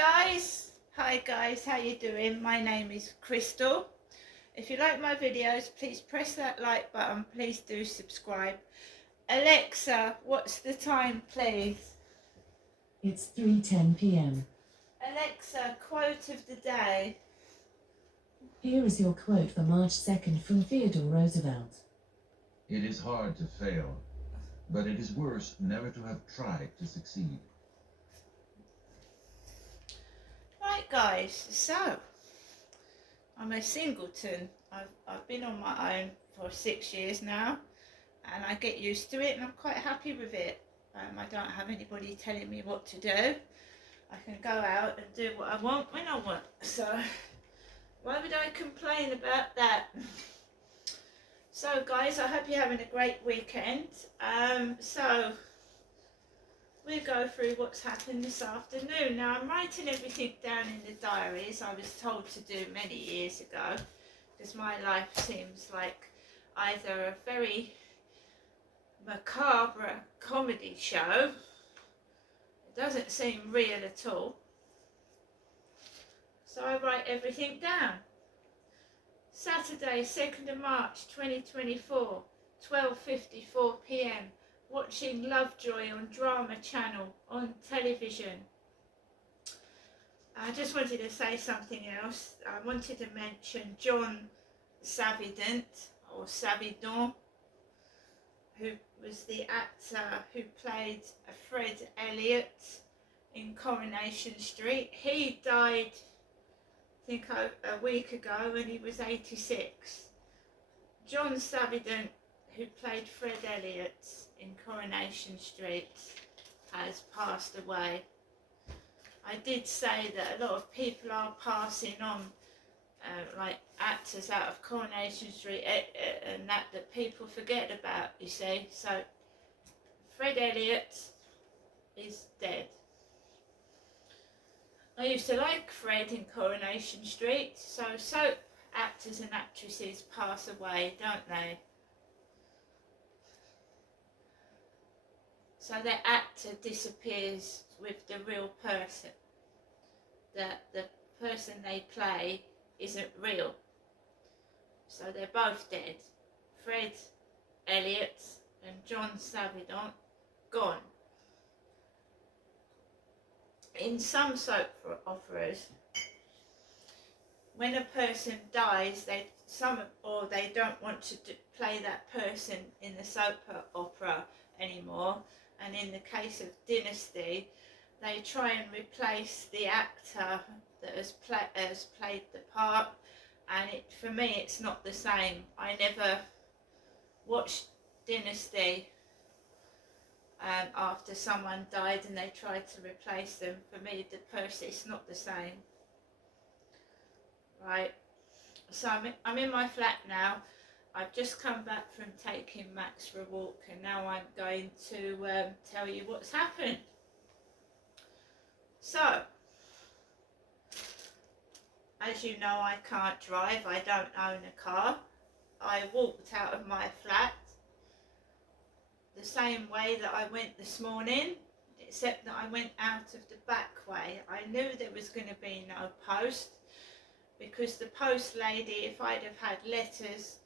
Hi guys, how you doing? My name is Crystal. If you like my videos, please press that like button. Please do subscribe. Alexa, what's the time, please? It's 3:10 p.m. Alexa, quote of the day. Here is your quote for March 2nd from Theodore Roosevelt. It is hard to fail, but it is worse never to have tried to succeed. Right guys, so I'm a singleton. I've been on my own for 6 years now, and I get used to it and I'm quite happy with it. I don't have anybody telling me what to do. I can go out and do what I want when I want. So why would I complain about that? So guys, I hope you're having a great weekend. So we'll go through what's happened this afternoon. Now I'm writing everything down in the diary as I was told to do many years ago, because my life seems like either a very macabre comedy show. It doesn't seem real at all. So I write everything down. Saturday, 2nd of March 2024, 12:54 p.m. watching Lovejoy on Drama Channel on television. I just wanted to say something else. I wanted to mention John Savidant, or Savidon, who was the actor who played Fred Elliott in Coronation Street. He died, I think, a week ago when he was 86. John Savidant, who played Fred Elliott in Coronation Street, has passed away. I did say that a lot of people are passing on, like actors out of Coronation Street, and that people forget about, you see. So Fred Elliott is dead. I used to like Fred in Coronation Street. So soap actors and actresses pass away, don't they? So the actor disappears with the real person. The person they play isn't real. So they're both dead. Fred Elliott and John Savidant, gone. In some soap operas, when a person dies, they don't want to play that person in the soap opera anymore. And in the case of Dynasty, they try and replace the actor that has played the part, and for me it's not the same. I never watched Dynasty after someone died and they tried to replace them. For me, the person, it's not the same. Right, so I'm in my flat now. I've just come back from taking Max for a walk, and now I'm going to tell you what's happened. So, as you know, I can't drive. I don't own a car. I walked out of my flat the same way that I went this morning, except that I went out of the back way. I knew there was going to be no post, because the post lady, if I'd have had letters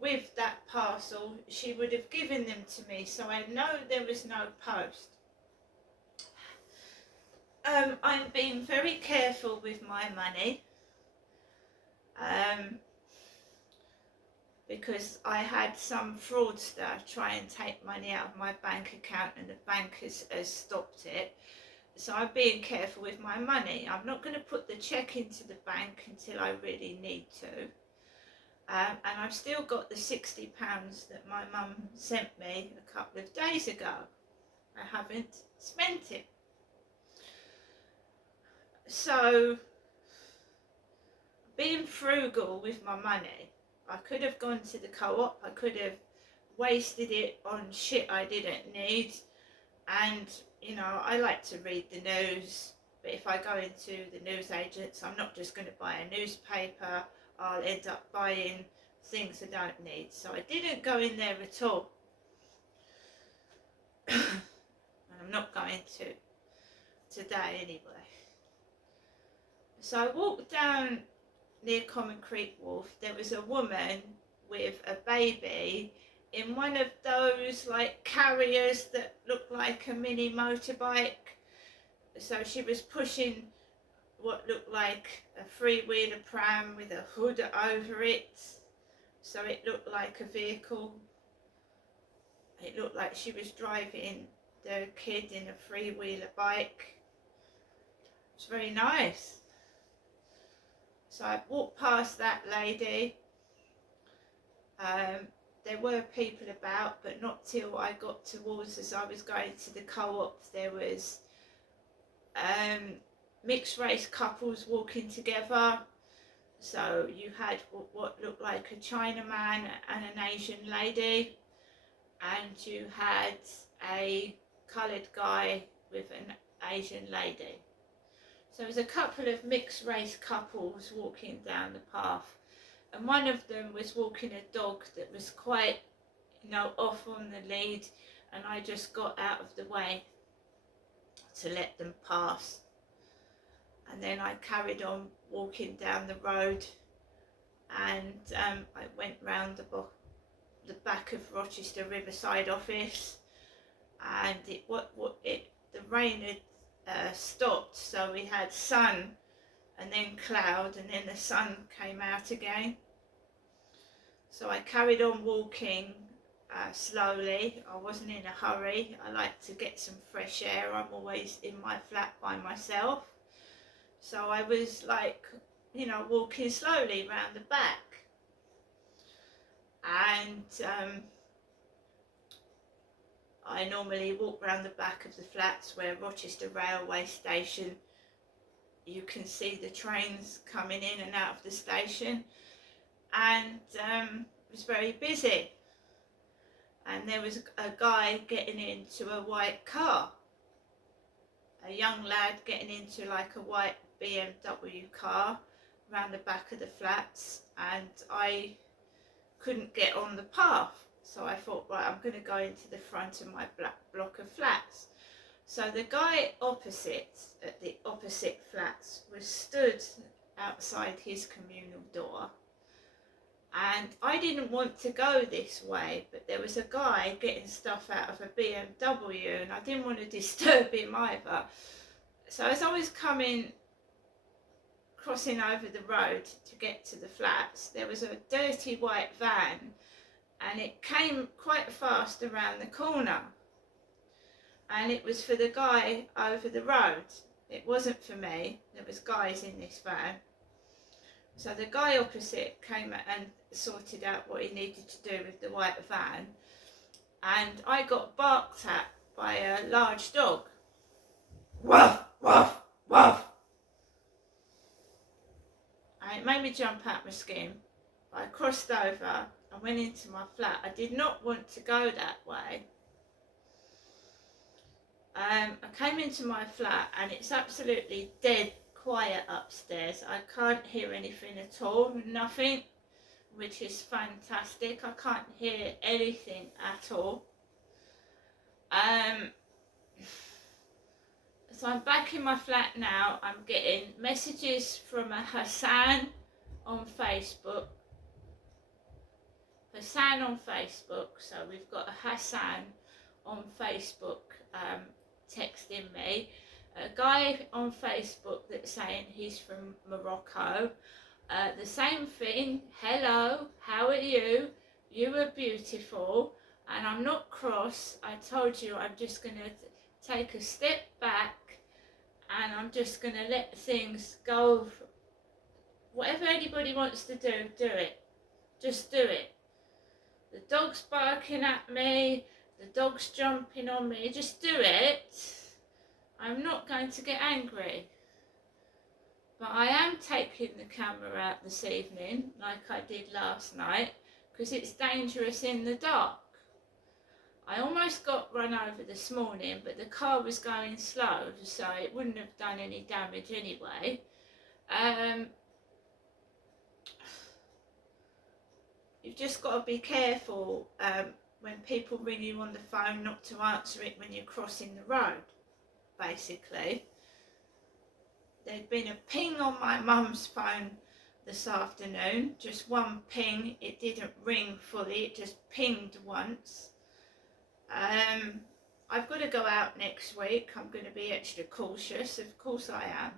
with that parcel, she would have given them to me, so I know there was no post. I'm being very careful with my money, because I had some fraudster try and take money out of my bank account, and the bank has stopped it. So I'm being careful with my money. I'm not going to put the cheque into the bank until I really need to. And I've still got the £60 that my mum sent me a couple of days ago. I haven't spent it. So, being frugal with my money, I could have gone to the co-op, I could have wasted it on shit I didn't need. And, you know, I like to read the news, but if I go into the newsagents, I'm not just going to buy a newspaper. I'll end up buying things I don't need. So I didn't go in there at all. And I'm not going to today anyway. So I walked down near Common Creek Wharf. There was a woman with a baby in one of those like carriers that looked like a mini motorbike. So she was pushing what looked like a three-wheeler pram with a hood over it, so it looked like a vehicle. It looked like she was driving the kid in a three-wheeler bike. It's very nice. So I walked past that lady. There were people about, but not till I got towards, as I was going to the co-op, there was mixed race couples walking together. So you had what looked like a Chinaman and an Asian lady, and you had a coloured guy with an Asian lady. So there was a couple of mixed race couples walking down the path, and one of them was walking a dog that was quite, off on the lead, and I just got out of the way to let them pass. And then I carried on walking down the road, and I went round the back of Rochester Riverside office, and the rain had stopped, so we had sun and then cloud, and then the sun came out again. So I carried on walking slowly. I wasn't in a hurry. I like to get some fresh air. I'm always in my flat by myself. So I was like, walking slowly round the back. And I normally walk round the back of the flats where Rochester Railway Station, you can see the trains coming in and out of the station. And it was very busy. And there was a guy getting into a white car. A young lad getting into like a white BMW car around the back of the flats, and I couldn't get on the path, so I thought, right, I'm going to go into the front of my black block of flats. So the guy opposite, at the opposite flats, was stood outside his communal door, and I didn't want to go this way, but there was a guy getting stuff out of a BMW, and I didn't want to disturb him either. So as I was crossing over the road to get to the flats, there was a dirty white van, and it came quite fast around the corner, and it was for the guy over the road. It wasn't for me. There was guys in this van. So the guy opposite came and sorted out what he needed to do with the white van, and I got barked at by a large dog. Woof, woof, woof. And it made me jump out my skin. I crossed over and went into my flat. I did not want to go that way. I came into my flat, and it's absolutely dead quiet upstairs. I can't hear anything at all, nothing, which is fantastic. I can't hear anything at all. So I'm back in my flat now. I'm getting messages from a Hassan on Facebook. Hassan on Facebook. So we've got a Hassan on Facebook texting me. A guy on Facebook that's saying he's from Morocco. The same thing. Hello, how are you? You are beautiful. And I'm not cross. I told you I'm just going to take a step back, and I'm just going to let things go. Whatever anybody wants to do, do it. Just do it. The dog's barking at me, the dog's jumping on me, just do it. I'm not going to get angry. But I am taking the camera out this evening, like I did last night, because it's dangerous in the dark. I almost got run over this morning, but the car was going slow, so it wouldn't have done any damage anyway. You've just got to be careful when people ring you on the phone not to answer it when you're crossing the road, basically. there'd been a ping on my mum's phone this afternoon, just one ping. It didn't ring fully, it just pinged once. I've got to go out next week. I'm going to be extra cautious, of course I am.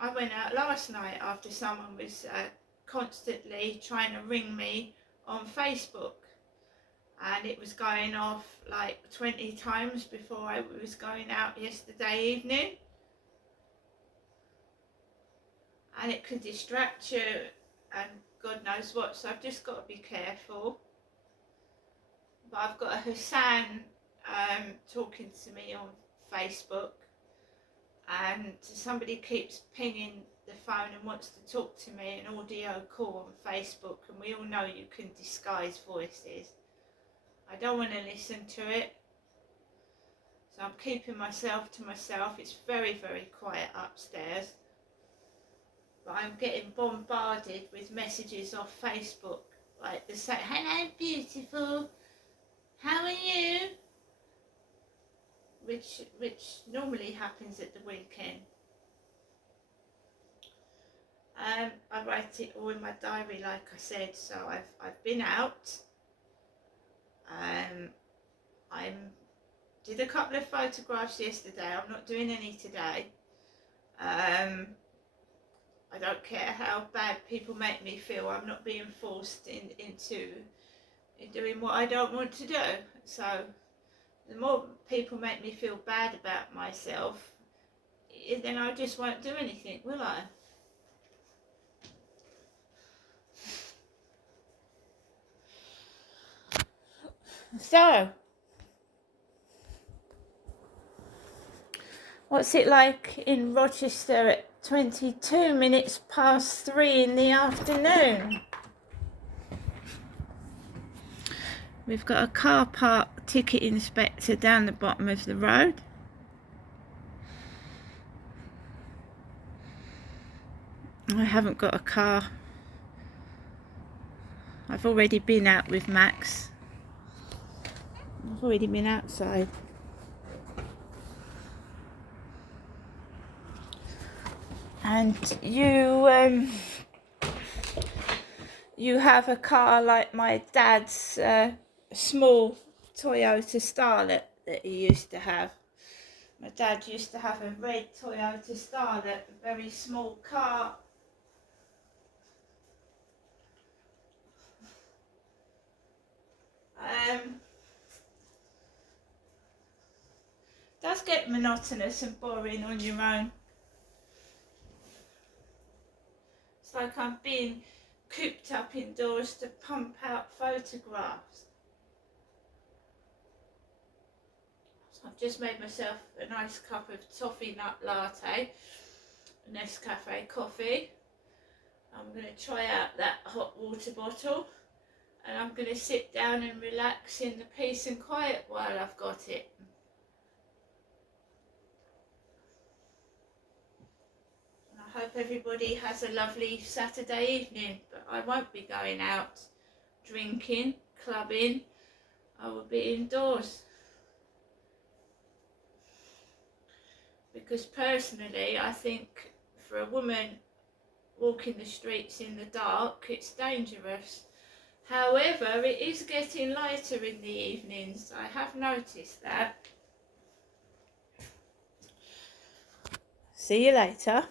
I went out last night after someone was constantly trying to ring me on Facebook, and it was going off like 20 times before I was going out yesterday evening, and it can distract you and God knows what, so I've just got to be careful. But I've got a Hassan talking to me on Facebook, and somebody keeps pinging the phone and wants to talk to me, an audio call on Facebook, and we all know you can disguise voices. I don't want to listen to it, so I'm keeping myself to myself. It's very, very quiet upstairs, but I'm getting bombarded with messages off Facebook, like they say, "Hello beautiful, how are you?" Which normally happens at the weekend. I write it all in my diary, like I said. So I've been out. I did a couple of photographs yesterday. I'm not doing any today. I don't care how bad people make me feel. I'm not being forced into doing what I don't want to do. So the more people make me feel bad about myself, then I just won't do anything, will I? So, what's it like in Rochester at 22 minutes past 3 in the afternoon? We've got a car park ticket inspector down the bottom of the road. I haven't got a car. I've already been out with Max. I've already been outside. And you have a car like my dad's small Toyota Starlet that he used to have. My dad used to have a red Toyota Starlet, a very small car. Does get monotonous and boring on your own. It's like I'm being cooped up indoors to pump out photographs. So I've just made myself a nice cup of toffee nut latte, a Nescafe coffee. I'm going to try out that hot water bottle, and I'm going to sit down and relax in the peace and quiet while I've got it. I hope everybody has a lovely Saturday evening, but I won't be going out drinking, clubbing. I will be indoors. Because personally, I think for a woman walking the streets in the dark, it's dangerous. However, it is getting lighter in the evenings. I have noticed that. See you later.